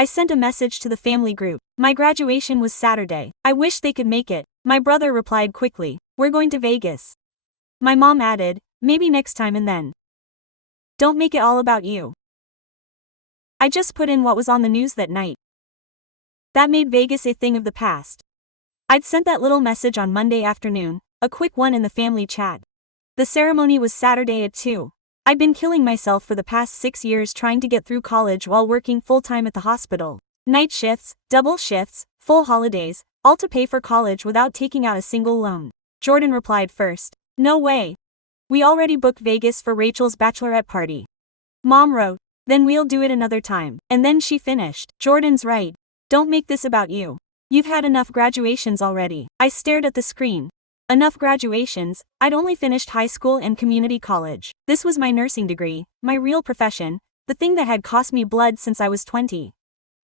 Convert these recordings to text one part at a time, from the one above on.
I sent a message to the family group. My graduation was Saturday. I wish they could make it. My brother replied quickly, "We're going to Vegas." My mom added, "Maybe next time and then. Don't make it all about you." I just put in what was on the news that night. That made Vegas a thing of the past. I'd sent that little message on Monday afternoon, a quick one in the family chat. The ceremony was Saturday at 2. I'd been killing myself for the past 6 years trying to get through college while working full-time at the hospital. Night shifts, double shifts, full holidays, all to pay for college without taking out a single loan. Jordan replied first, "No way. We already booked Vegas for Rachel's bachelorette party." Mom wrote, "Then we'll do it another time." And then she finished, "Jordan's right. Don't make this about you. You've had enough graduations already." I stared at the screen. Enough graduations? I'd only finished high school and community college. This was my nursing degree, my real profession, the thing that had cost me blood since I was 20.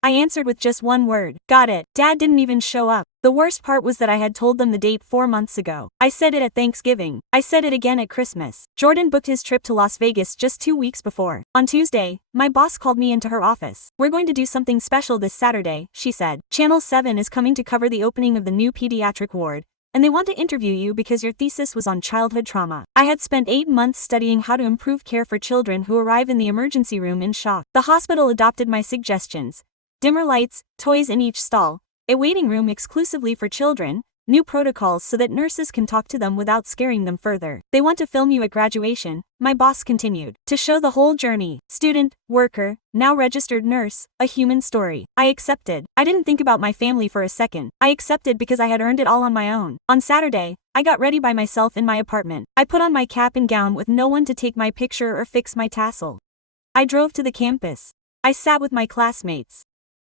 I answered with just one word, "Got it." Dad didn't even show up. The worst part was that I had told them the date 4 months ago. I said it at Thanksgiving. I said it again at Christmas. Jordan booked his trip to Las Vegas just 2 weeks before. On Tuesday, my boss called me into her office. "We're going to do something special this Saturday," she said. "Channel 7 is coming to cover the opening of the new pediatric ward, and they want to interview you because your thesis was on childhood trauma." I had spent 8 months studying how to improve care for children who arrive in the emergency room in shock. The hospital adopted my suggestions. Dimmer lights, toys in each stall, a waiting room exclusively for children, new protocols so that nurses can talk to them without scaring them further. "They want to film you at graduation," my boss continued, "to show the whole journey. Student, worker, now registered nurse, a human story." I accepted. I didn't think about my family for a second. I accepted because I had earned it all on my own. On Saturday, I got ready by myself in my apartment. I put on my cap and gown with no one to take my picture or fix my tassel. I drove to the campus. I sat with my classmates.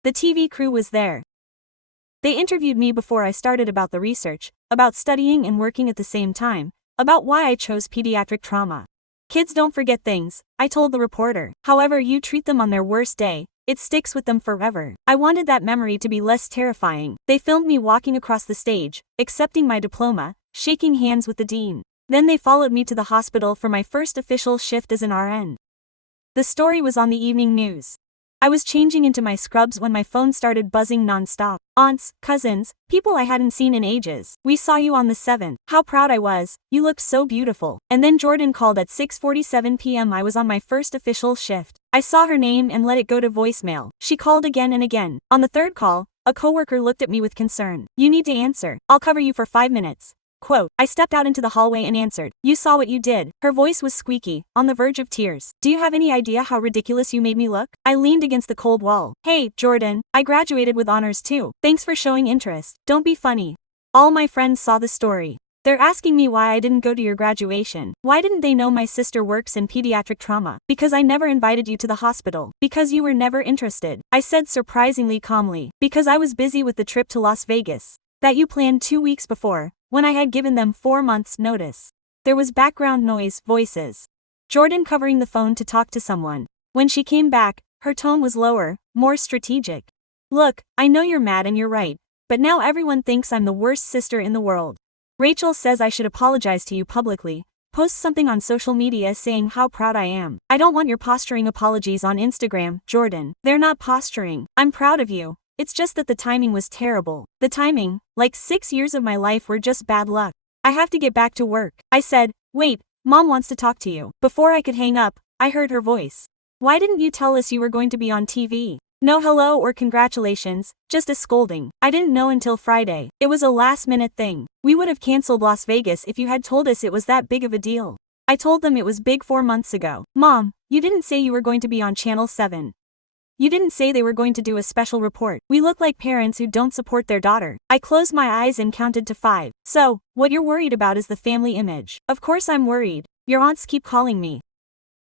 The TV crew was there. They interviewed me before I started about the research, about studying and working at the same time, about why I chose pediatric trauma. "Kids don't forget things," I told the reporter. "However you treat them on their worst day, it sticks with them forever." I wanted that memory to be less terrifying. They filmed me walking across the stage, accepting my diploma, shaking hands with the dean. Then they followed me to the hospital for my first official shift as an RN. The story was on the evening news. I was changing into my scrubs when my phone started buzzing nonstop. "Aunts, cousins, people I hadn't seen in ages. We saw you on the 7th. How proud I was. You looked so beautiful." And then Jordan called at 6:47 p.m. I was on my first official shift. I saw her name and let it go to voicemail. She called again and again. On the third call, a coworker looked at me with concern. "You need to answer. I'll cover you for 5 minutes." Quote, I stepped out into the hallway and answered, "You saw what you did." Her voice was squeaky, on the verge of tears. "Do you have any idea how ridiculous you made me look?" I leaned against the cold wall. "Hey, Jordan, I graduated with honors too. Thanks for showing interest. Don't be funny." All my friends saw the story. They're asking me why I didn't go to your graduation. Why didn't they know my sister works in pediatric trauma? Because I never invited you to the hospital. Because you were never interested. I said surprisingly calmly. Because I was busy with the trip to Las Vegas. That you planned 2 weeks before, when I had given them 4 months' notice. There was background noise, voices. Jordan covering the phone to talk to someone. When she came back, her tone was lower, more strategic. "Look, I know you're mad and you're right, but now everyone thinks I'm the worst sister in the world. Rachel says I should apologize to you publicly, post something on social media saying how proud I am. I don't want your posturing apologies on Instagram, Jordan. They're not posturing. I'm proud of you. It's just that the timing was terrible. The timing, like 6 years of my life, were just bad luck. I have to get back to work." I said, "Wait, Mom wants to talk to you." Before I could hang up, I heard her voice. "Why didn't you tell us you were going to be on TV?" No hello or congratulations, just a scolding. "I didn't know until Friday. It was a last-minute thing. We would have canceled Las Vegas if you had told us it was that big of a deal." I told them it was big 4 months ago. "Mom, you didn't say you were going to be on Channel 7. You didn't say they were going to do a special report." We look like parents who don't support their daughter. I closed my eyes and counted to 5. "So, what you're worried about is the family image." "Of course I'm worried. Your aunts keep calling me.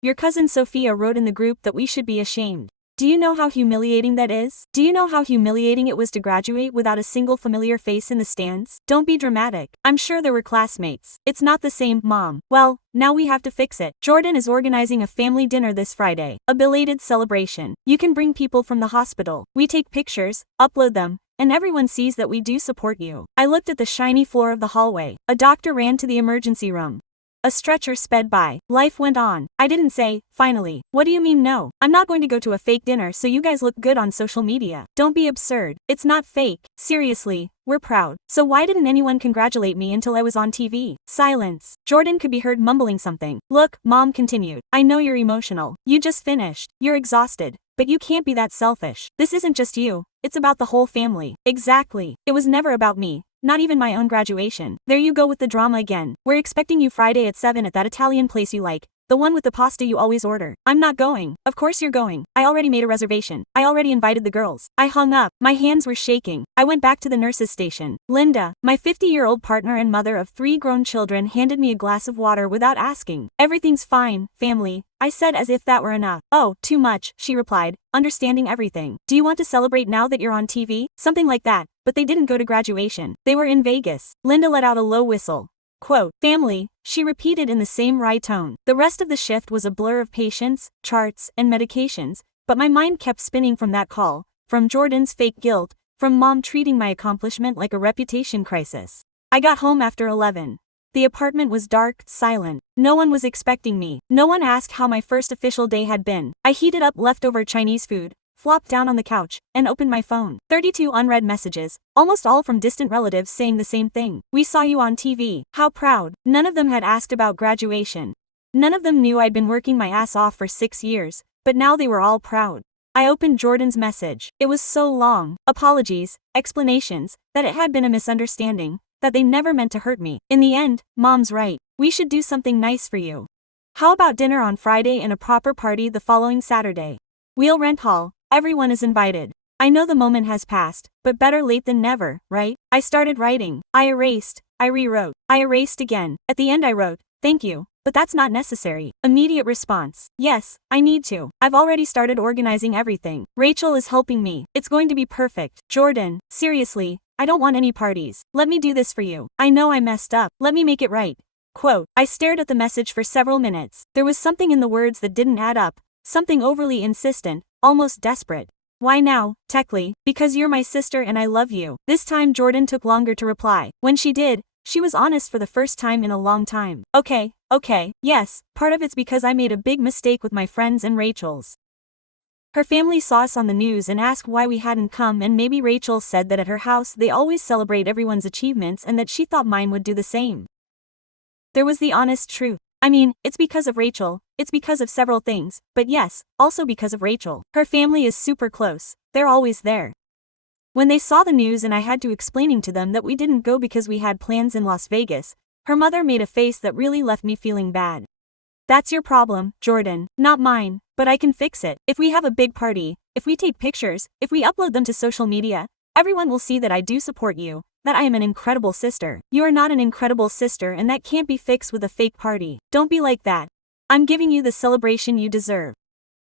Your cousin Sophia wrote in the group that we should be ashamed. Do you know how humiliating that is? Do you know how humiliating it was to graduate without a single familiar face in the stands?" "Don't be dramatic. I'm sure there were classmates." "It's not the same, Mom." "Well, now we have to fix it. Jordan is organizing a family dinner this Friday. A belated celebration. You can bring people from the hospital. We take pictures, upload them, and everyone sees that we do support you." I looked at the shiny floor of the hallway. A doctor ran to the emergency room. A stretcher sped by. Life went on. I didn't say, finally. What do you mean no? I'm not going to go to a fake dinner so you guys look good on social media. Don't be absurd. It's not fake. Seriously. We're proud. So why didn't anyone congratulate me until I was on TV? Silence. Jordan could be heard mumbling something. Look, Mom continued. I know you're emotional. You just finished. You're exhausted. But you can't be that selfish. This isn't just you. It's about the whole family. Exactly. It was never about me. Not even my own graduation. There you go with the drama again. We're expecting you Friday at 7 at that Italian place you like. The one with the pasta you always order. I'm not going. Of course you're going. I already made a reservation. I already invited the girls. I hung up. My hands were shaking. I went back to the nurse's station. Linda, my 50-year-old partner and mother of 3 grown children, handed me a glass of water without asking. Everything's fine, family, I said as if that were enough. Oh, too much, she replied, understanding everything. Do you want to celebrate now that you're on TV? Something like that. But they didn't go to graduation. They were in Vegas. Linda let out a low whistle. Quote, family, she repeated in the same wry tone. The rest of the shift was a blur of patients, charts, and medications, but my mind kept spinning from that call, from Jordan's fake guilt, from Mom treating my accomplishment like a reputation crisis. I got home after 11. The apartment was dark, silent. No one was expecting me. No one asked how my first official day had been. I heated up leftover Chinese food, flopped down on the couch, and opened my phone. 32 unread messages, almost all from distant relatives saying the same thing. We saw you on TV. How proud. None of them had asked about graduation. None of them knew I'd been working my ass off for 6 years, but now they were all proud. I opened Jordan's message. It was so long. Apologies, explanations, that it had been a misunderstanding, that they never meant to hurt me. In the end, Mom's right. We should do something nice for you. How about dinner on Friday and a proper party the following Saturday? We'll rent hall. Everyone is invited. I know the moment has passed, but better late than never, right? I started writing. I erased. I rewrote. I erased again. At the end I wrote, thank you, but that's not necessary. Immediate response. Yes, I need to. I've already started organizing everything. Rachel is helping me. It's going to be perfect. Jordan, seriously, I don't want any parties. Let me do this for you. I know I messed up. Let me make it right. Quote, I stared at the message for several minutes. There was something in the words that didn't add up, something overly insistent, almost desperate. Why now, Techley? Because you're my sister and I love you. This time Jordan took longer to reply. When she did, she was honest for the first time in a long time. Okay, yes, part of it's because I made a big mistake with my friends and Rachel's. Her family saw us on the news and asked why we hadn't come, and maybe Rachel said that at her house they always celebrate everyone's achievements and that she thought mine would do the same. There was the honest truth. I mean, it's because of Rachel, it's because of several things, but yes, also because of Rachel. Her family is super close, they're always there. When they saw the news and I had to explaining to them that we didn't go because we had plans in Las Vegas, her mother made a face that really left me feeling bad. That's your problem, Jordan, not mine, but I can fix it. If we have a big party, if we take pictures, if we upload them to social media, everyone will see that I do support you, that I am an incredible sister. You are not an incredible sister and that can't be fixed with a fake party. Don't be like that. I'm giving you the celebration you deserve.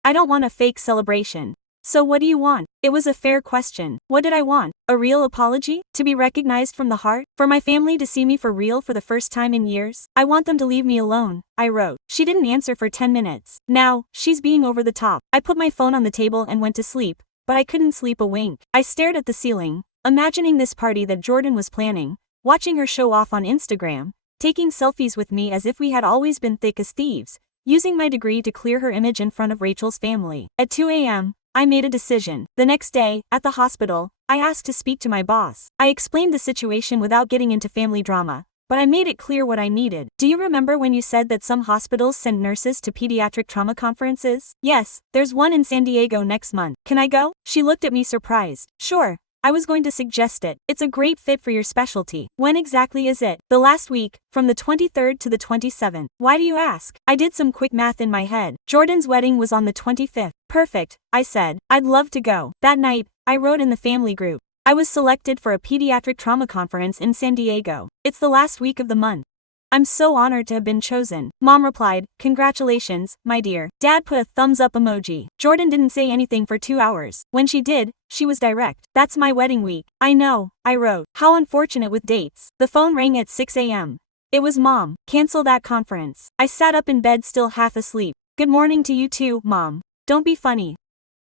I don't want a fake celebration. So what do you want? It was a fair question. What did I want? A real apology? To be recognized from the heart? For my family to see me for real for the first time in years? I want them to leave me alone, I wrote. She didn't answer for 10 minutes. Now, she's being over the top. I put my phone on the table and went to sleep, but I couldn't sleep a wink. I stared at the ceiling, imagining this party that Jordan was planning, watching her show off on Instagram, taking selfies with me as if we had always been thick as thieves, using my degree to clear her image in front of Rachel's family. At 2 a.m., I made a decision. The next day, at the hospital, I asked to speak to my boss. I explained the situation without getting into family drama, but I made it clear what I needed. Do you remember when you said that some hospitals send nurses to pediatric trauma conferences? Yes, there's one in San Diego next month. Can I go? She looked at me surprised. Sure. I was going to suggest it. It's a great fit for your specialty. When exactly is it? The last week, from the 23rd to the 27th. Why do you ask? I did some quick math in my head. Jordan's wedding was on the 25th. Perfect, I said. I'd love to go. That night, I wrote in the family group. I was selected for a pediatric trauma conference in San Diego. It's the last week of the month. I'm so honored to have been chosen. Mom replied, congratulations, my dear. Dad put a thumbs up emoji. Jordan didn't say anything for 2 hours. When she did, she was direct. That's my wedding week. I know, I wrote. How unfortunate with dates. The phone rang at 6 a.m. It was Mom. Cancel that conference. I sat up in bed still half asleep. Good morning to you too, Mom. Don't be funny.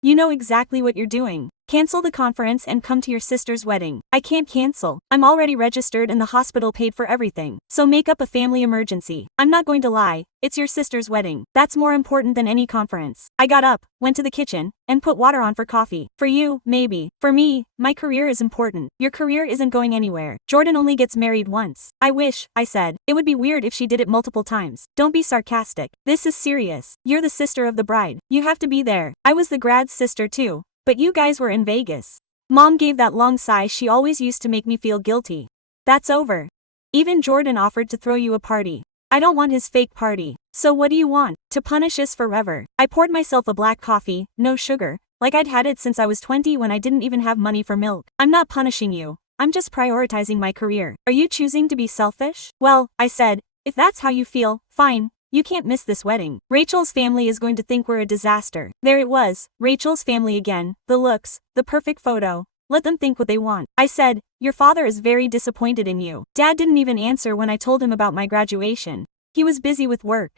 You know exactly what you're doing. Cancel the conference and come to your sister's wedding. I can't cancel. I'm already registered and the hospital paid for everything. So make up a family emergency. I'm not going to lie, it's your sister's wedding. That's more important than any conference. I got up, went to the kitchen, and put water on for coffee. For you, maybe. For me, my career is important. Your career isn't going anywhere. Jordan only gets married once. I wish, I said. It would be weird if she did it multiple times. Don't be sarcastic. This is serious. You're the sister of the bride. You have to be there. I was the grad's sister too. But you guys were in Vegas. Mom gave that long sigh she always used to make me feel guilty. That's over. Even Jordan offered to throw you a party. I don't want his fake party. So what do you want? To punish us forever? I poured myself a black coffee, no sugar, like I'd had it since I was 20 when I didn't even have money for milk. I'm not punishing you. I'm just prioritizing my career. Are you choosing to be selfish? Well, I said, if that's how you feel, fine. You can't miss this wedding. Rachel's family is going to think we're a disaster. There it was, Rachel's family again, the looks, the perfect photo. Let them think what they want. I said, your father is very disappointed in you. Dad didn't even answer when I told him about my graduation. He was busy with work.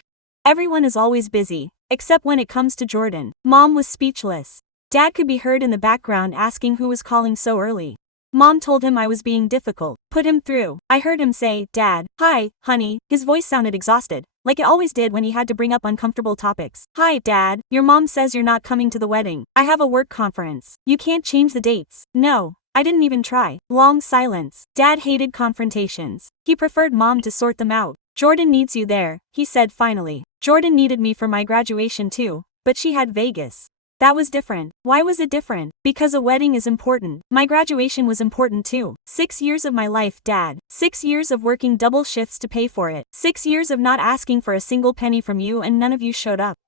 Everyone is always busy, except when it comes to Jordan. Mom was speechless. Dad could be heard in the background asking who was calling so early. Mom told him I was being difficult. Put him through. I heard him say, Dad, hi, honey. His voice sounded exhausted, like it always did when he had to bring up uncomfortable topics. Hi, Dad. Your mom says you're not coming to the wedding. I have a work conference. You can't change the dates. No. I didn't even try. Long silence. Dad hated confrontations. He preferred Mom to sort them out. Jordan needs you there, he said finally. Jordan needed me for my graduation too, but she had Vegas. That was different. Why was it different? Because a wedding is important. My graduation was important too. 6 years of my life, Dad. 6 years of working double shifts to pay for it. 6 years of not asking for a single penny from you and none of you showed up.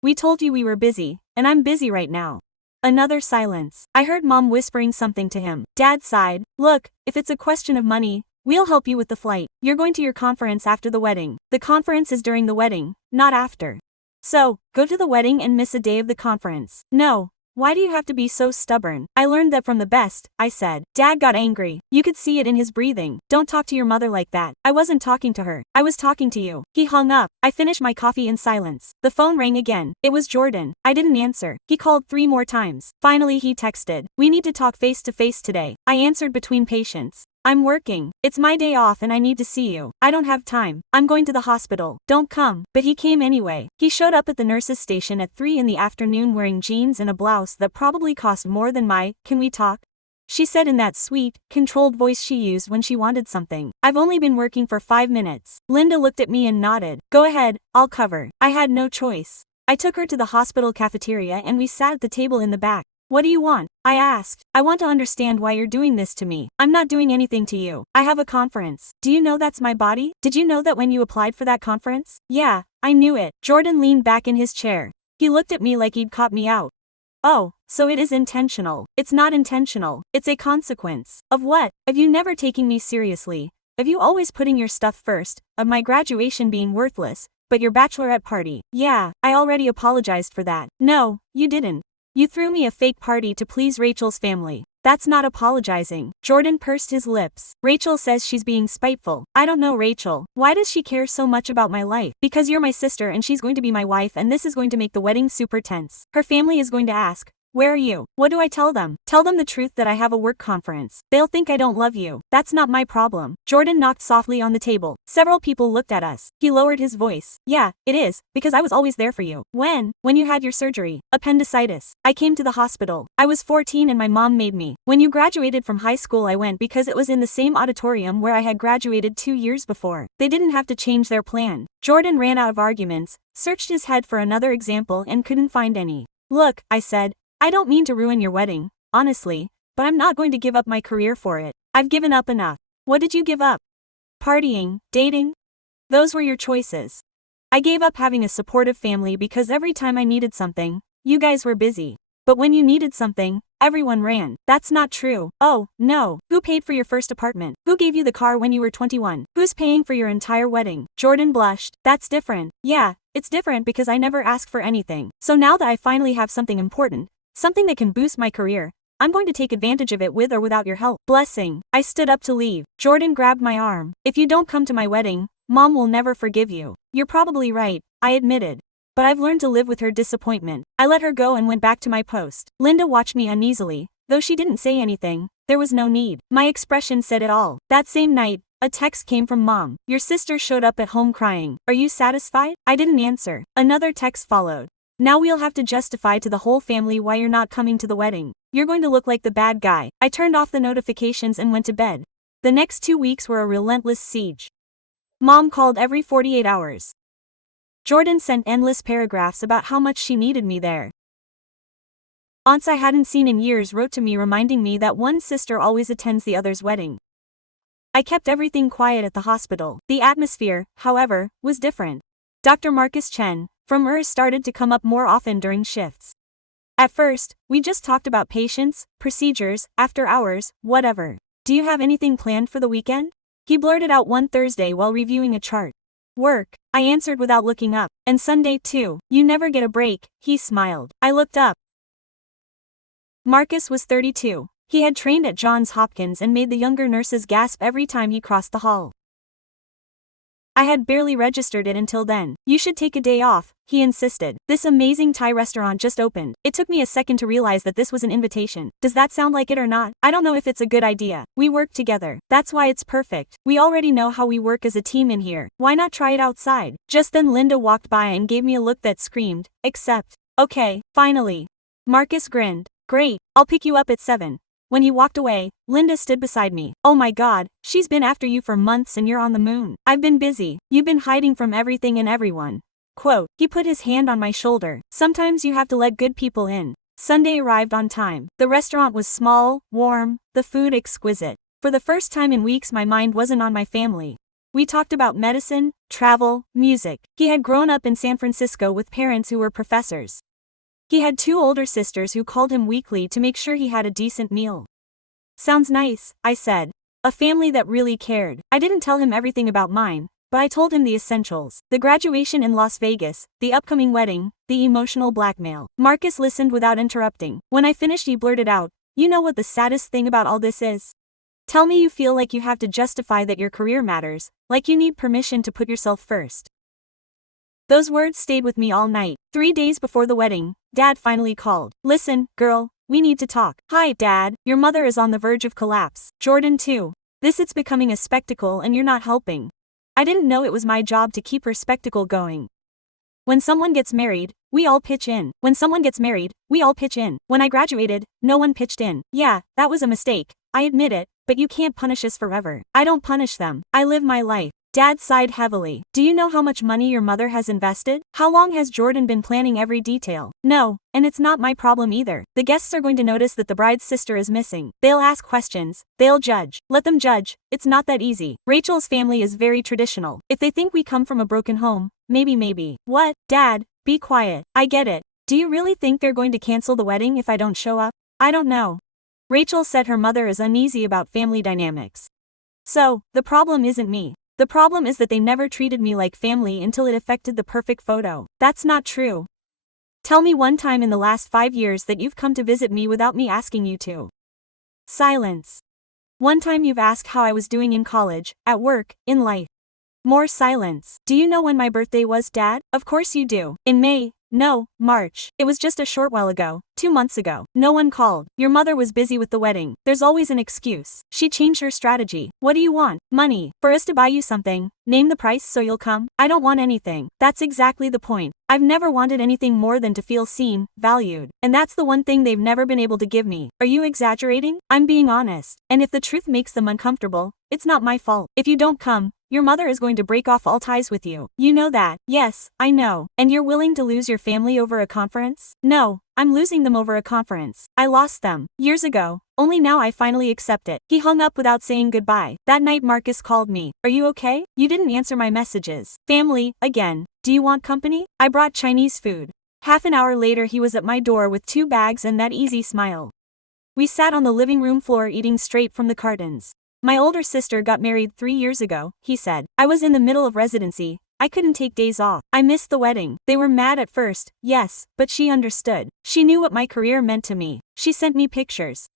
We told you we were busy, and I'm busy right now. Another silence. I heard Mom whispering something to him. Dad sighed. Look, if it's a question of money, we'll help you with the flight. You're going to your conference after the wedding. The conference is during the wedding, not after. So, go to the wedding and miss a day of the conference. No. Why do you have to be so stubborn? I learned that from the best, I said. Dad got angry. You could see it in his breathing. Don't talk to your mother like that. I wasn't talking to her. I was talking to you. He hung up. I finished my coffee in silence. The phone rang again. It was Jordan. I didn't answer. He called 3 more times. Finally he texted. We need to talk face to face today. I answered between patients. I'm working. It's my day off and I need to see you. I don't have time. I'm going to the hospital. Don't come. But he came anyway. He showed up at the nurse's station at 3 in the afternoon wearing jeans and a blouse that probably cost more than my, can we talk? She said in that sweet, controlled voice she used when she wanted something. I've only been working for 5 minutes. Linda looked at me and nodded. Go ahead, I'll cover. I had no choice. I took her to the hospital cafeteria and we sat at the table in the back. What do you want? I asked. I want to understand why you're doing this to me. I'm not doing anything to you. I have a conference. Do you know that's my body? Did you know that when you applied for that conference? Yeah, I knew it. Jordan leaned back in his chair. He looked at me like he'd caught me out. Oh, so it is intentional. It's not intentional. It's a consequence. Of what? Of you never taking me seriously. Of you always putting your stuff first. Of my graduation being worthless. But your bachelorette party. Yeah, I already apologized for that. No, you didn't. You threw me a fake party to please Rachel's family. That's not apologizing. Jordan pursed his lips. Rachel says she's being spiteful. I don't know Rachel. Why does she care so much about my life? Because you're my sister and she's going to be my wife and this is going to make the wedding super tense. Her family is going to ask, where are you? What do I tell them? Tell them the truth that I have a work conference. They'll think I don't love you. That's not my problem. Jordan knocked softly on the table. Several people looked at us. He lowered his voice. Yeah, it is, because I was always there for you. When? When you had your surgery. Appendicitis. I came to the hospital. I was 14 and my mom made me. When you graduated from high school I went because it was in the same auditorium where I had graduated 2 years before. They didn't have to change their plan. Jordan ran out of arguments, searched his head for another example and couldn't find any. Look, I said. I don't mean to ruin your wedding, honestly, but I'm not going to give up my career for it. I've given up enough. What did you give up? Partying, dating? Those were your choices. I gave up having a supportive family because every time I needed something, you guys were busy. But when you needed something, everyone ran. That's not true. Oh, no. Who paid for your first apartment? Who gave you the car when you were 21? Who's paying for your entire wedding? Jordan blushed. That's different. Yeah, it's different because I never asked for anything. So now that I finally have something important, something that can boost my career, I'm going to take advantage of it with or without your help. Blessing. I stood up to leave. Jordan grabbed my arm. If you don't come to my wedding, Mom will never forgive you. You're probably right, I admitted. But I've learned to live with her disappointment. I let her go and went back to my post. Linda watched me uneasily. Though she didn't say anything, there was no need. My expression said it all. That same night, a text came from Mom. Your sister showed up at home crying. Are you satisfied? I didn't answer. Another text followed. Now we'll have to justify to the whole family why you're not coming to the wedding. You're going to look like the bad guy. I turned off the notifications and went to bed. The next 2 weeks were a relentless siege. Mom called every 48 hours. Jordan sent endless paragraphs about how much she needed me there. Aunts I hadn't seen in years wrote to me reminding me that one sister always attends the other's wedding. I kept everything quiet at the hospital. The atmosphere, however, was different. Dr. Marcus Chen, from started to come up more often during shifts. At first, we just talked about patients, procedures, after hours, whatever. Do you have anything planned for the weekend? He blurted out one Thursday while reviewing a chart. Work, I answered without looking up. And Sunday too. You never get a break, he smiled. I looked up. Marcus was 32. He had trained at Johns Hopkins and made the younger nurses gasp every time he crossed the hall. I had barely registered it until then. You should take a day off, he insisted. This amazing Thai restaurant just opened. It took me a second to realize that this was an invitation. Does that sound like it or not? I don't know if it's a good idea. We work together. That's why it's perfect. We already know how we work as a team in here. Why not try it outside? Just then Linda walked by and gave me a look that screamed, accept. Okay, finally. Marcus grinned. Great, I'll pick you up at 7. When he walked away, Linda stood beside me. Oh my God, she's been after you for months and you're on the moon. I've been busy. You've been hiding from everything and everyone. Quote, he put his hand on my shoulder. Sometimes you have to let good people in. Sunday arrived on time. The restaurant was small, warm, the food exquisite. For the first time in weeks my mind wasn't on my family. We talked about medicine, travel, music. He had grown up in San Francisco with parents who were professors. He had 2 older sisters who called him weekly to make sure he had a decent meal. Sounds nice, I said. A family that really cared. I didn't tell him everything about mine, but I told him the essentials. The graduation in Las Vegas, the upcoming wedding, the emotional blackmail. Marcus listened without interrupting. When I finished he blurted out, you know what the saddest thing about all this is? Tell me you feel like you have to justify that your career matters, like you need permission to put yourself first. Those words stayed with me all night. 3 days before the wedding, Dad finally called. Listen, girl, we need to talk. Hi, Dad, your mother is on the verge of collapse. Jordan too. It's becoming a spectacle and you're not helping. I didn't know it was my job to keep her spectacle going. When someone gets married, we all pitch in. When I graduated, no one pitched in. Yeah, that was a mistake, I admit it, but you can't punish us forever. I don't punish them. I live my life. Dad sighed heavily. Do you know how much money your mother has invested? How long has Jordan been planning every detail? No, and it's not my problem either. The guests are going to notice that the bride's sister is missing. They'll ask questions. They'll judge. Let them judge. It's not that easy. Rachel's family is very traditional. If they think we come from a broken home, maybe. What? Dad, be quiet. I get it. Do you really think they're going to cancel the wedding if I don't show up? I don't know. Rachel said her mother is uneasy about family dynamics. So, the problem isn't me. The problem is that they never treated me like family until it affected the perfect photo. That's not true. Tell me one time in the last 5 years that you've come to visit me without me asking you to. Silence. One time you've asked how I was doing in college, at work, in life. More silence. Do you know when my birthday was, Dad? Of course you do. In May. No, March. It was just a short while ago, 2 months ago. No one called. Your mother was busy with the wedding. There's always an excuse. She changed her strategy. What do you want? Money. For us to buy you something. Name the price so you'll come. I don't want anything. That's exactly the point. I've never wanted anything more than to feel seen, valued. And that's the one thing they've never been able to give me. Are you exaggerating? I'm being honest. And if the truth makes them uncomfortable, it's not my fault. If you don't come, your mother is going to break off all ties with you. You know that. Yes, I know. And you're willing to lose your family over a conference? No, I'm losing them over a conference. I lost them years ago. Only now I finally accept it. He hung up without saying goodbye. That night Marcus called me. Are you okay? You didn't answer my messages. Family, again. Do you want company? I brought Chinese food. Half an hour later he was at my door with 2 bags and that easy smile. We sat on the living room floor eating straight from the cartons. My older sister got married 3 years ago, he said. I was in the middle of residency. I couldn't take days off. I missed the wedding. They were mad at first, yes, but she understood. She knew what my career meant to me. She sent me pictures.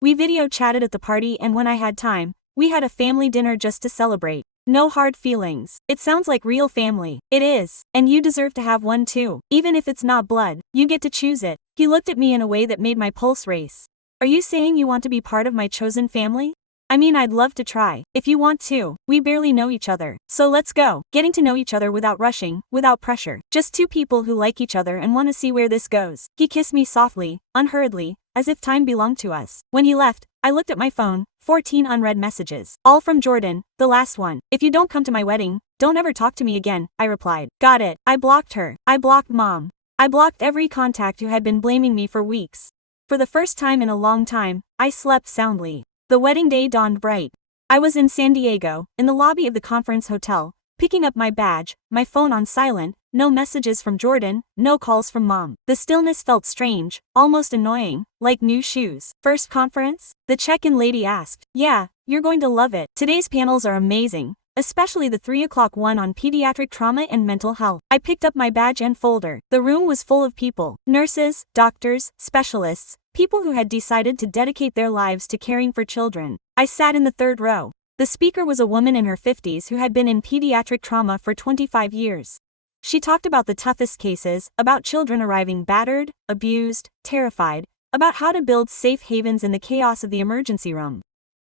We video chatted at the party and when I had time, we had a family dinner just to celebrate. No hard feelings. It sounds like real family. It is. And you deserve to have one too. Even if it's not blood, you get to choose it. He looked at me in a way that made my pulse race. Are you saying you want to be part of my chosen family? I mean, I'd love to try. If you want to. We barely know each other. So let's go. Getting to know each other without rushing, without pressure. Just two people who like each other and want to see where this goes. He kissed me softly, unhurriedly, as if time belonged to us. When he left, I looked at my phone. 14 unread messages. All from Jordan, the last one. If you don't come to my wedding, don't ever talk to me again, I replied. Got it. I blocked her. I blocked Mom. I blocked every contact who had been blaming me for weeks. For the first time in a long time, I slept soundly. The wedding day dawned bright. I was in San Diego, in the lobby of the conference hotel, picking up my badge, my phone on silent, no messages from Jordan, no calls from Mom. The stillness felt strange, almost annoying, like new shoes. First conference? The check-in lady asked. Yeah, you're going to love it. Today's panels are amazing, especially the 3 o'clock one on pediatric trauma and mental health. I picked up my badge and folder. The room was full of people. Nurses, doctors, specialists, people who had decided to dedicate their lives to caring for children. I sat in the third row. The speaker was a woman in her 50s who had been in pediatric trauma for 25 years. She talked about the toughest cases, about children arriving battered, abused, terrified, about how to build safe havens in the chaos of the emergency room.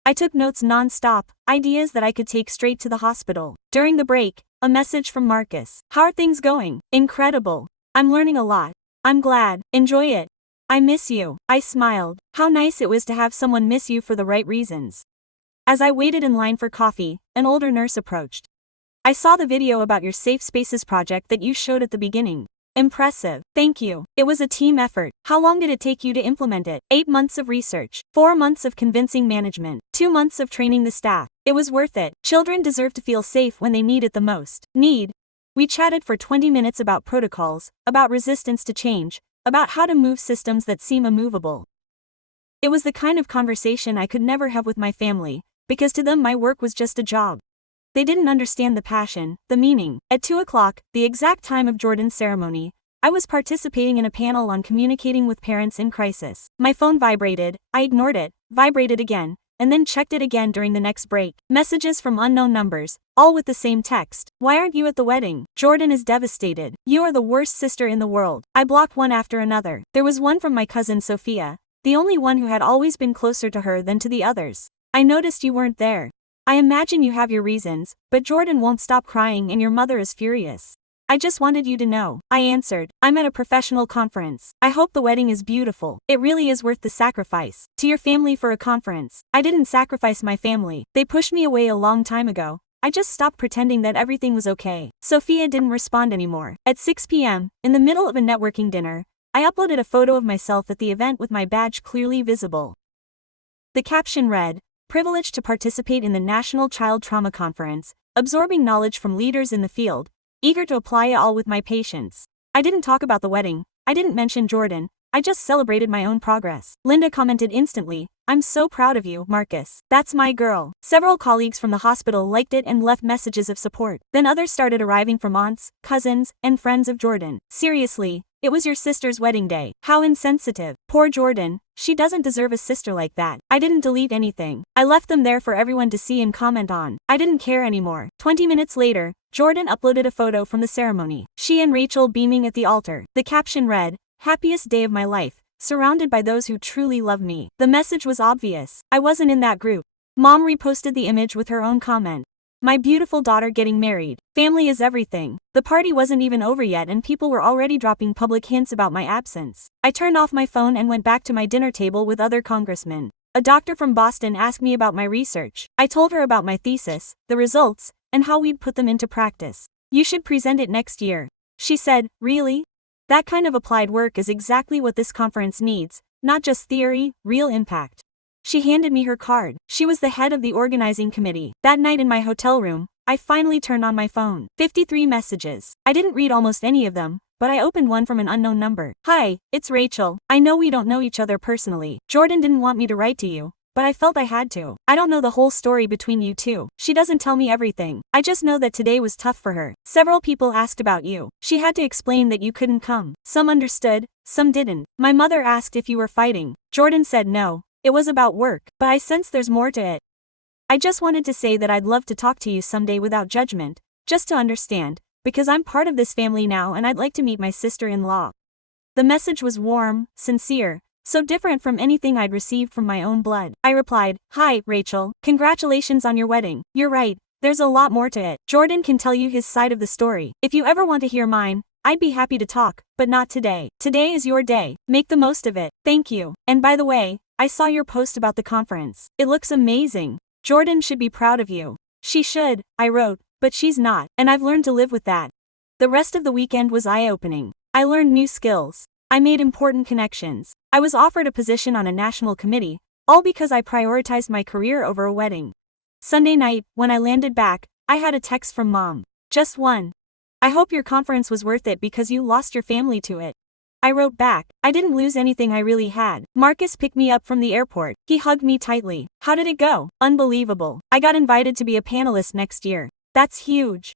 I took notes non-stop, ideas that I could take straight to the hospital. During the break, a message from Marcus. How are things going? Incredible. I'm learning a lot. I'm glad. Enjoy it. I miss you. I smiled. How nice it was to have someone miss you for the right reasons. As I waited in line for coffee, an older nurse approached. I saw the video about your Safe Spaces project that you showed at the beginning. Impressive. Thank you. It was a team effort. How long did it take you to implement it? 8 months of research, 4 months of convincing management, 2 months of training the staff. It was worth it. Children deserve to feel safe when they need it the most. We chatted for 20 minutes about protocols, about resistance to change, about how to move systems that seem immovable. It was the kind of conversation I could never have with my family, because to them my work was just a job. They didn't understand the passion, the meaning. At 2 o'clock, the exact time of Jordan's ceremony, I was participating in a panel on communicating with parents in crisis. My phone vibrated, I ignored it, vibrated again, and then checked it again during the next break. Messages from unknown numbers, all with the same text. Why aren't you at the wedding? Jordan is devastated. You are the worst sister in the world. I blocked one after another. There was one from my cousin Sophia, the only one who had always been closer to her than to the others. I noticed you weren't there. I imagine you have your reasons, but Jordan won't stop crying and your mother is furious. I just wanted you to know. I answered. I'm at a professional conference. I hope the wedding is beautiful. It really is worth the sacrifice. To your family for a conference. I didn't sacrifice my family. They pushed me away a long time ago. I just stopped pretending that everything was okay. Sophia didn't respond anymore. At 6 p.m., in the middle of a networking dinner, I uploaded a photo of myself at the event with my badge clearly visible. The caption read, "Privileged to participate in the National Child Trauma Conference, absorbing knowledge from leaders in the field, eager to apply it all with my patients." I didn't talk about the wedding. I didn't mention Jordan. I just celebrated my own progress. Linda commented instantly, "I'm so proud of you, Marcus. That's my girl." Several colleagues from the hospital liked it and left messages of support. Then others started arriving from aunts, cousins, and friends of Jordan. Seriously, it was your sister's wedding day. How insensitive. Poor Jordan. She doesn't deserve a sister like that. I didn't delete anything. I left them there for everyone to see and comment on. I didn't care anymore. 20 minutes later, Jordan uploaded a photo from the ceremony. She and Rachel beaming at the altar. The caption read, "Happiest day of my life, surrounded by those who truly love me." The message was obvious. I wasn't in that group. Mom reposted the image with her own comment. "My beautiful daughter getting married. Family is everything." The party wasn't even over yet and people were already dropping public hints about my absence. I turned off my phone and went back to my dinner table with other congressmen. A doctor from Boston asked me about my research. I told her about my thesis, the results, and how we'd put them into practice. "You should present it next year." She said, "Really? That kind of applied work is exactly what this conference needs, not just theory, real impact." She handed me her card. She was the head of the organizing committee. That night in my hotel room, I finally turned on my phone. 53 messages. I didn't read almost any of them, but I opened one from an unknown number. "Hi, it's Rachel. I know we don't know each other personally. Jordan didn't want me to write to you, but I felt I had to. I don't know the whole story between you two. She doesn't tell me everything. I just know that today was tough for her. Several people asked about you. She had to explain that you couldn't come. Some understood, some didn't. My mother asked if you were fighting. Jordan said no. It was about work, but I sense there's more to it. I just wanted to say that I'd love to talk to you someday without judgment, just to understand, because I'm part of this family now and I'd like to meet my sister-in-law." The message was warm, sincere, so different from anything I'd received from my own blood. I replied, "Hi, Rachel. Congratulations on your wedding. You're right, there's a lot more to it. Jordan can tell you his side of the story. If you ever want to hear mine, I'd be happy to talk, but not today. Today is your day. Make the most of it. Thank you. And by the way, I saw your post about the conference. It looks amazing. Jordan should be proud of you." "She should," I wrote, "but she's not, and I've learned to live with that." The rest of the weekend was eye-opening. I learned new skills. I made important connections. I was offered a position on a national committee, all because I prioritized my career over a wedding. Sunday night, when I landed back, I had a text from Mom. Just one. "I hope your conference was worth it because you lost your family to it." I wrote back, "I didn't lose anything I really had." Marcus picked me up from the airport. He hugged me tightly. "How did it go?" "Unbelievable. I got invited to be a panelist next year. That's huge.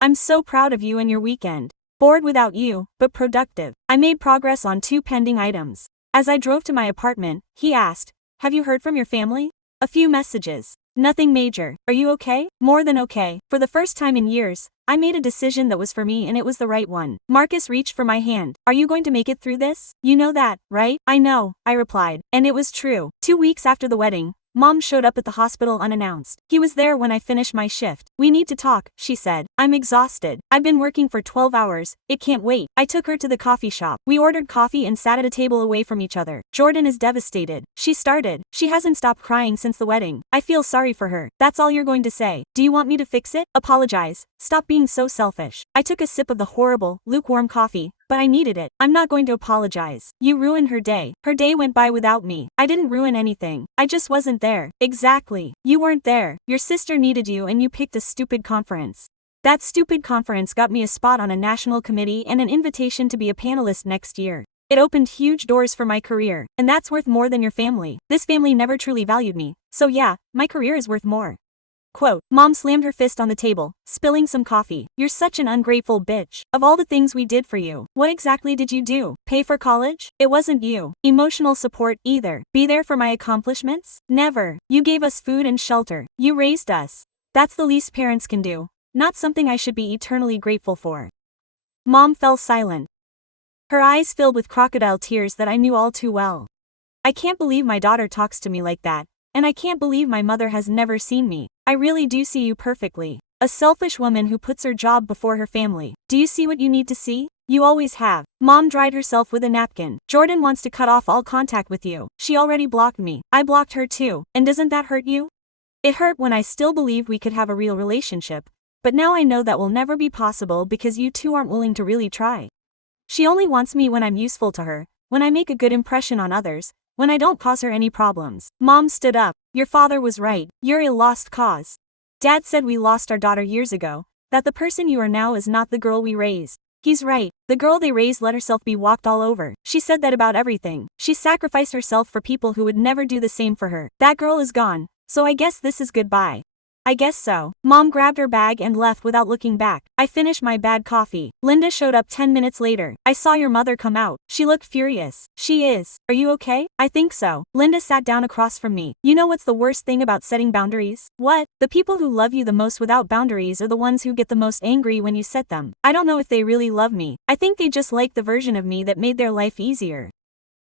I'm so proud of you and your weekend. Bored without you, but productive." I made progress on 2 pending items. As I drove to my apartment, he asked, "Have you heard from your family?" "A few messages. Nothing major. Are you okay?" "More than okay." For the first time in years, I made a decision that was for me and it was the right one. Marcus reached for my hand. "Are you going to make it through this? You know that, right?" "I know," I replied. And it was true. 2 weeks after the wedding, Mom showed up at the hospital unannounced. He was there when I finished my shift. "We need to talk," she said. "I'm exhausted. I've been working for 12 hours. It can't wait." I took her to the coffee shop. We ordered coffee and sat at a table away from each other. "Jordan is devastated," she started. "She hasn't stopped crying since the wedding. I feel sorry for her." "That's all you're going to say? Do you want me to fix it?" "Apologize. Stop being so selfish." I took a sip of the horrible, lukewarm coffee, but I needed it. "I'm not going to apologize. You ruined her day. Her day went by without me." "I didn't ruin anything. I just wasn't there." "Exactly. You weren't there. Your sister needed you and you picked a stupid conference. That stupid conference got me a spot on a national committee and an invitation to be a panelist next year. It opened huge doors for my career, and that's worth more than your family. This family never truly valued me, so yeah, my career is worth more." Quote, Mom slammed her fist on the table, spilling some coffee. "You're such an ungrateful bitch. Of all the things we did for you, what exactly did you do? Pay for college? It wasn't you. Emotional support either. Be there for my accomplishments? Never. You gave us food and shelter. You raised us. That's the least parents can do. Not something I should be eternally grateful for." Mom fell silent. Her eyes filled with crocodile tears that I knew all too well. I can't believe my daughter talks to me like that, and I can't believe my mother has never seen me. I really do see you perfectly. A selfish woman who puts her job before her family. Do you see what you need to see? You always have. Mom dried herself with a napkin. "Jordan wants to cut off all contact with you. She already blocked me. I blocked her too. And doesn't that hurt you?" "It hurt when I still believed we could have a real relationship, but now I know that will never be possible because you two aren't willing to really try. She only wants me when I'm useful to her, when I make a good impression on others, when I don't cause her any problems." Mom stood up. "Your father was right. You're a lost cause. Dad said we lost our daughter years ago, that the person you are now is not the girl we raised. He's right. The girl they raised let herself be walked all over. She said that about everything. She sacrificed herself for people who would never do the same for her. That girl is gone, so I guess this is goodbye." "I guess so." Mom grabbed her bag and left without looking back. I finished my bad coffee. Linda showed up 10 minutes later. "I saw your mother come out. She looked furious." "She is. Are you okay?" "I think so." Linda sat down across from me. "You know what's the worst thing about setting boundaries?" "What?" "The people who love you the most without boundaries are the ones who get the most angry when you set them. I don't know if they really love me. I think they just like the version of me that made their life easier."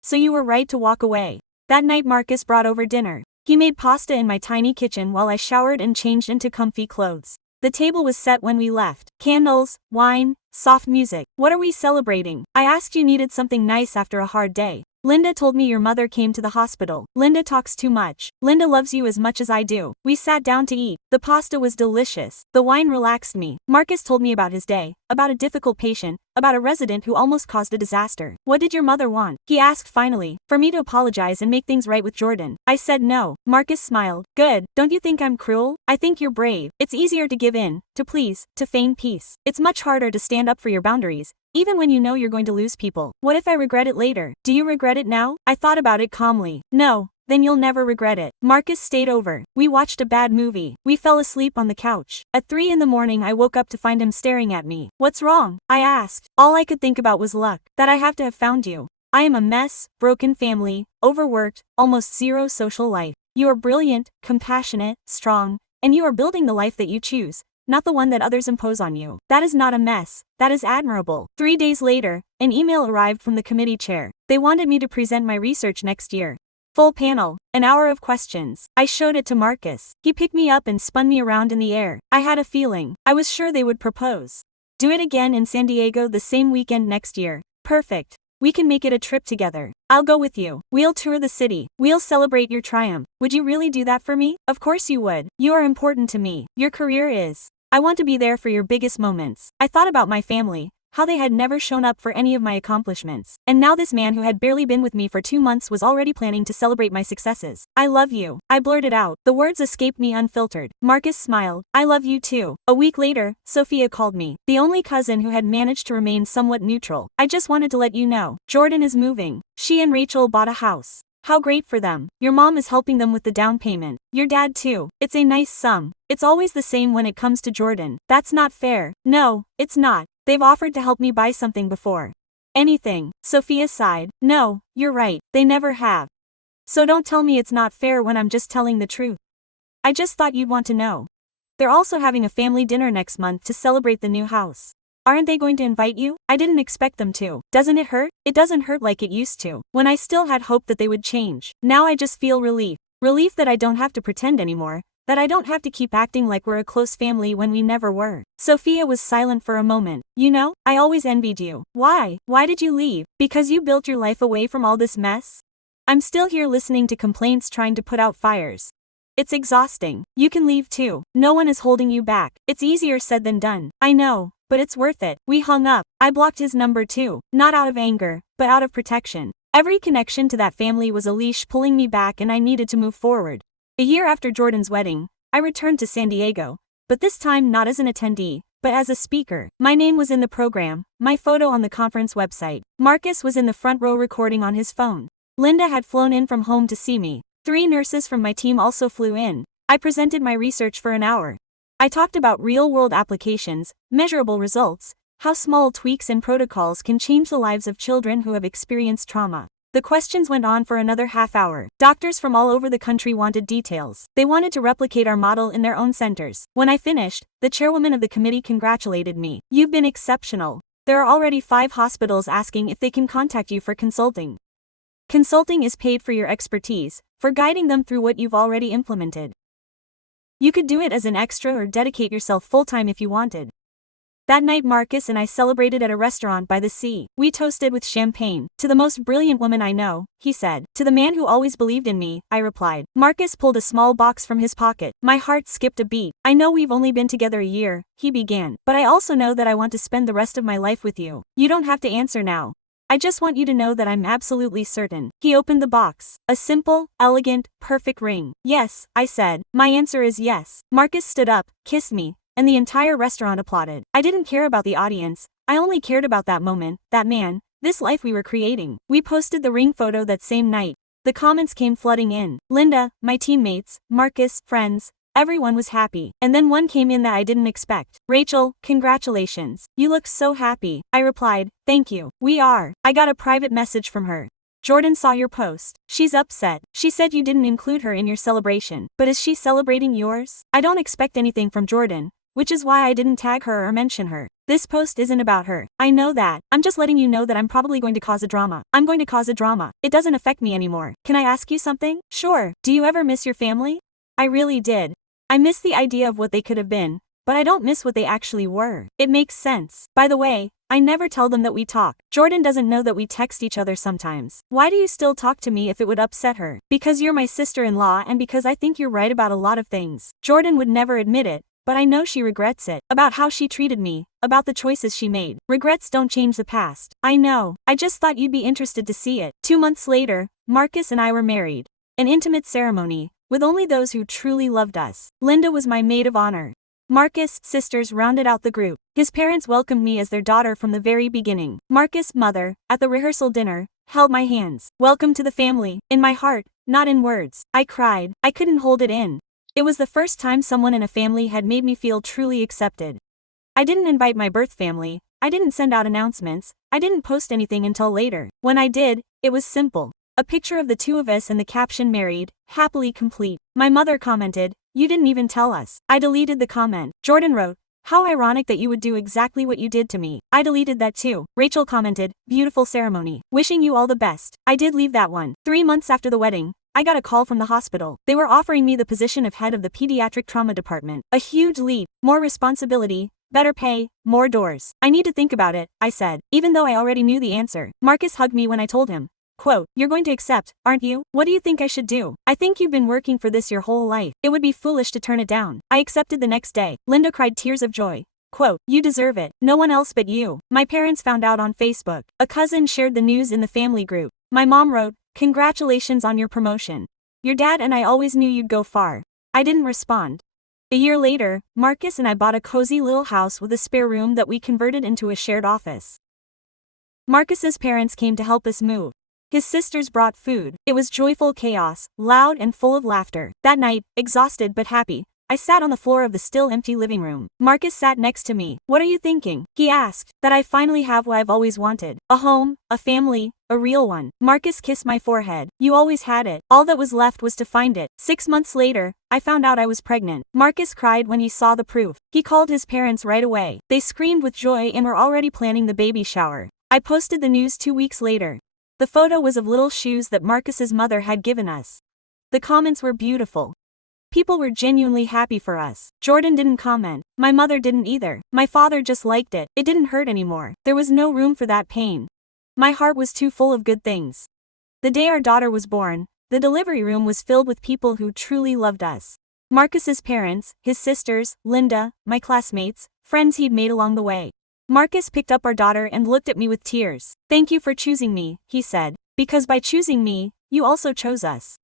"So you were right to walk away." That night Marcus brought over dinner. He made pasta in my tiny kitchen while I showered and changed into comfy clothes. The table was set when we left. Candles, wine, soft music. "What are we celebrating?" I asked. "You needed something nice after a hard day. Linda told me your mother came to the hospital." "Linda talks too much. Linda loves you as much as I do." We sat down to eat. The pasta was delicious. The wine relaxed me. Marcus told me about his day, about a difficult patient, about a resident who almost caused a disaster. "What did your mother want?" he asked finally. "For me to apologize and make things right with Jordan." I said no. Marcus smiled. "Good. Don't you think I'm cruel? I think you're brave. It's easier to give in, to please, to feign peace. It's much harder to stand up for your boundaries, even when you know you're going to lose people. What if I regret it later?" "Do you regret it now?" I thought about it calmly. "No. Then you'll never regret it." Marcus stayed over. We watched a bad movie. We fell asleep on the couch. At 3 in the morning I woke up to find him staring at me. "What's wrong?" I asked. All I could think about was luck. That I have to have found you. I am a mess, broken family, overworked, almost zero social life. You are brilliant, compassionate, strong, and you are building the life that you choose, not the one that others impose on you. That is not a mess. That is admirable. 3 days later, an email arrived from the committee chair. They wanted me to present my research next year. Full panel, an hour of questions. I showed it to Marcus. He picked me up and spun me around in the air. I had a feeling. I was sure they would propose. Do it again in San Diego the same weekend next year. Perfect. We can make it a trip together. I'll go with you. We'll tour the city. We'll celebrate your triumph. Would you really do that for me? Of course you would. You are important to me. Your career is. I want to be there for your biggest moments. I thought about my family, how they had never shown up for any of my accomplishments. And now this man who had barely been with me for 2 months was already planning to celebrate my successes. I love you. I blurted out. The words escaped me unfiltered. Marcus smiled. I love you too. A week later, Sophia called me, the only cousin who had managed to remain somewhat neutral. I just wanted to let you know, Jordan is moving. She and Rachel bought a house. How great for them. Your mom is helping them with the down payment. Your dad too. It's a nice sum. It's always the same when it comes to Jordan. That's not fair. No, it's not. They've offered to help me buy something before. Anything. Sophia sighed. No, you're right. They never have. So don't tell me it's not fair when I'm just telling the truth. I just thought you'd want to know. They're also having a family dinner next month to celebrate the new house. Aren't they going to invite you? I didn't expect them to. Doesn't it hurt? It doesn't hurt like it used to, when I still had hope that they would change. Now I just feel relief. Relief that I don't have to pretend anymore. That I don't have to keep acting like we're a close family when we never were. Sophia was silent for a moment. You know, I always envied you. Why? Why did you leave? Because you built your life away from all this mess? I'm still here listening to complaints trying to put out fires. It's exhausting. You can leave too. No one is holding you back. It's easier said than done. I know, but it's worth it. We hung up. I blocked his number too. Not out of anger, but out of protection. Every connection to that family was a leash pulling me back and I needed to move forward. A year after Jordan's wedding, I returned to San Diego, but this time not as an attendee, but as a speaker. My name was in the program, my photo on the conference website. Marcus was in the front row recording on his phone. Linda had flown in from home to see me. 3 nurses from my team also flew in. I presented my research for an hour. I talked about real-world applications, measurable results, how small tweaks and protocols can change the lives of children who have experienced trauma. The questions went on for another half hour. Doctors from all over the country wanted details. They wanted to replicate our model in their own centers. When I finished, the chairwoman of the committee congratulated me. You've been exceptional. There are already 5 hospitals asking if they can contact you for consulting. Consulting is paid for your expertise, for guiding them through what you've already implemented. You could do it as an extra or dedicate yourself full-time if you wanted. That night Marcus and I celebrated at a restaurant by the sea. We toasted with champagne. To the most brilliant woman I know, he said. To the man who always believed in me, I replied. Marcus pulled a small box from his pocket. My heart skipped a beat. I know we've only been together a year, he began. But I also know that I want to spend the rest of my life with you. You don't have to answer now. I just want you to know that I'm absolutely certain. He opened the box. A simple, elegant, perfect ring. Yes, I said. My answer is yes. Marcus stood up, kissed me, and the entire restaurant applauded. I didn't care about the audience. I only cared about that moment, that man, this life we were creating. We posted the ring photo that same night. The comments came flooding in. Linda, my teammates, Marcus, friends, everyone was happy. And then one came in that I didn't expect. Rachel, congratulations. You look so happy. I replied, thank you. We are. I got a private message from her. Jordan saw your post. She's upset. She said you didn't include her in your celebration. But is she celebrating yours? I don't expect anything from Jordan, which is why I didn't tag her or mention her. This post isn't about her. I know that. I'm just letting you know that I'm probably going to cause a drama. I'm going to cause a drama. It doesn't affect me anymore. Can I ask you something? Sure. Do you ever miss your family? I really did. I miss the idea of what they could have been, but I don't miss what they actually were. It makes sense. By the way, I never tell them that we talk. Jordan doesn't know that we text each other sometimes. Why do you still talk to me if it would upset her? Because you're my sister-in-law and because I think you're right about a lot of things. Jordan would never admit it, but I know she regrets it. About how she treated me, about the choices she made. Regrets don't change the past. I know. I just thought you'd be interested to see it. 2 months later, Marcus and I were married. An intimate ceremony, with only those who truly loved us. Linda was my maid of honor. Marcus' sisters rounded out the group. His parents welcomed me as their daughter from the very beginning. Marcus' mother, at the rehearsal dinner, held my hands. Welcome to the family. In my heart, not in words. I cried. I couldn't hold it in. It was the first time someone in a family had made me feel truly accepted. I didn't invite my birth family. I didn't send out announcements. I didn't post anything until later. When I did, it was simple. A picture of the 2 of us and the caption married, happily complete. My mother commented, you didn't even tell us. I deleted the comment. Jordan wrote, How ironic that you would do exactly what you did to me. I deleted that too. Rachel commented, beautiful ceremony. Wishing you all the best. I did leave that one. 3 months after the wedding, I got a call from the hospital. They were offering me the position of head of the pediatric trauma department. A huge leap, more responsibility, better pay, more doors. I need to think about it, I said, even though I already knew the answer. Marcus hugged me when I told him. Quote, you're going to accept, aren't you? What do you think I should do? I think you've been working for this your whole life. It would be foolish to turn it down. I accepted the next day. Linda cried tears of joy. Quote, you deserve it. No one else but you. My parents found out on Facebook. A cousin shared the news in the family group. My mom wrote, congratulations on your promotion. Your dad and I always knew you'd go far. I didn't respond. A year later, Marcus and I bought a cozy little house with a spare room that we converted into a shared office. Marcus's parents came to help us move. His sisters brought food. It was joyful chaos, loud and full of laughter. That night, exhausted but happy, I sat on the floor of the still empty living room. Marcus sat next to me. What are you thinking? He asked. That I finally have what I've always wanted. A home, a family, a real one. Marcus kissed my forehead. You always had it. All that was left was to find it. 6 months later, I found out I was pregnant. Marcus cried when he saw the proof. He called his parents right away. They screamed with joy and were already planning the baby shower. I posted the news 2 weeks later. The photo was of little shoes that Marcus's mother had given us. The comments were beautiful. People were genuinely happy for us. Jordan didn't comment. My mother didn't either. My father just liked it. It didn't hurt anymore. There was no room for that pain. My heart was too full of good things. The day our daughter was born, the delivery room was filled with people who truly loved us. Marcus's parents, his sisters, Linda, my classmates, friends he'd made along the way. Marcus picked up our daughter and looked at me with tears. Thank you for choosing me, he said. Because by choosing me, you also chose us.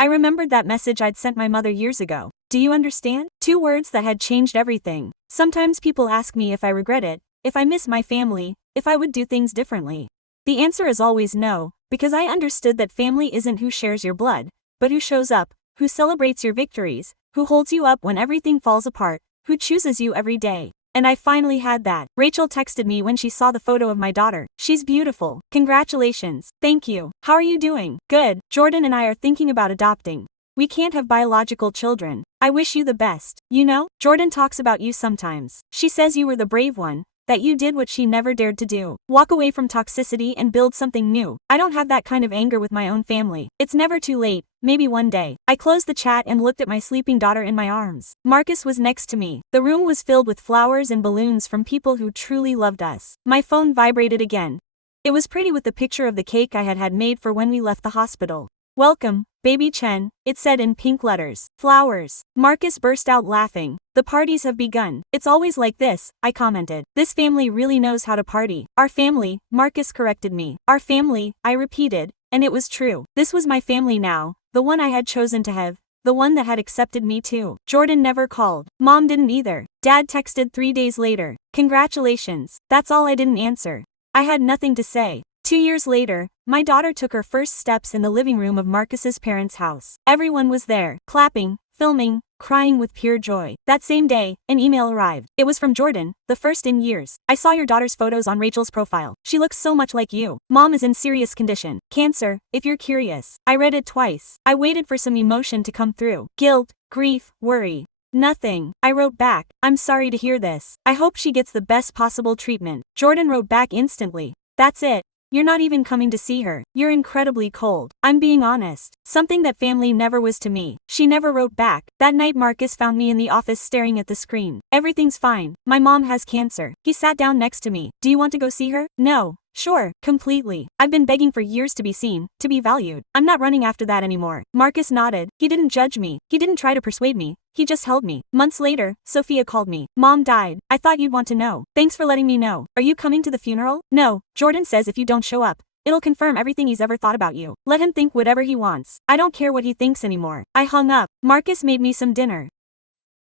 I remembered that message I'd sent my mother years ago. Do you understand? 2 words that had changed everything. Sometimes people ask me if I regret it, if I miss my family, if I would do things differently. The answer is always no, because I understood that family isn't who shares your blood, but who shows up, who celebrates your victories, who holds you up when everything falls apart, who chooses you every day. And I finally had that. Rachel texted me when she saw the photo of my daughter. She's beautiful. Congratulations. Thank you. How are you doing? Good. Jordan and I are thinking about adopting. We can't have biological children. I wish you the best. You know, Jordan talks about you sometimes. She says you were the brave one, that you did what she never dared to do. Walk away from toxicity and build something new. I don't have that kind of anger with my own family. It's never too late. Maybe one day. I closed the chat and looked at my sleeping daughter in my arms. Marcus was next to me. The room was filled with flowers and balloons from people who truly loved us. My phone vibrated again. It was pretty with the picture of the cake I had made for when we left the hospital. Welcome, baby Chen, it said in pink letters. Flowers. Marcus burst out laughing. The parties have begun. It's always like this, I commented. This family really knows how to party. Our family, Marcus corrected me. Our family, I repeated, and it was true. This was my family now, the one I had chosen to have, the one that had accepted me too. Jordan never called. Mom didn't either. Dad texted 3 days later. Congratulations. That's all I didn't answer. I had nothing to say. 2 years later, my daughter took her first steps in the living room of Marcus's parents' house. Everyone was there, clapping, filming, crying with pure joy. That same day, an email arrived. It was from Jordan, the first in years. I saw your daughter's photos on Rachel's profile. She looks so much like you. Mom is in serious condition. Cancer, if you're curious. I read it twice. I waited for some emotion to come through. Guilt, grief, worry. Nothing. I wrote back. I'm sorry to hear this. I hope she gets the best possible treatment. Jordan wrote back instantly. That's it. You're not even coming to see her. You're incredibly cold. I'm being honest. Something that family never was to me. She never wrote back. That night Marcus found me in the office staring at the screen. Everything's fine. My mom has cancer. He sat down next to me. Do you want to go see her? No. Sure, completely. I've been begging for years to be seen, to be valued. I'm not running after that anymore. Marcus nodded. He didn't judge me. He didn't try to persuade me. He just held me. Months later, Sophia called me. Mom died. I thought you'd want to know. Thanks for letting me know. Are you coming to the funeral? No. Jordan says if you don't show up, it'll confirm everything he's ever thought about you. Let him think whatever he wants. I don't care what he thinks anymore. I hung up. Marcus made me some dinner.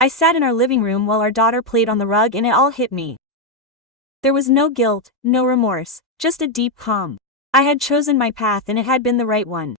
I sat in our living room while our daughter played on the rug and it all hit me. There was no guilt, no remorse, just a deep calm. I had chosen my path and it had been the right one.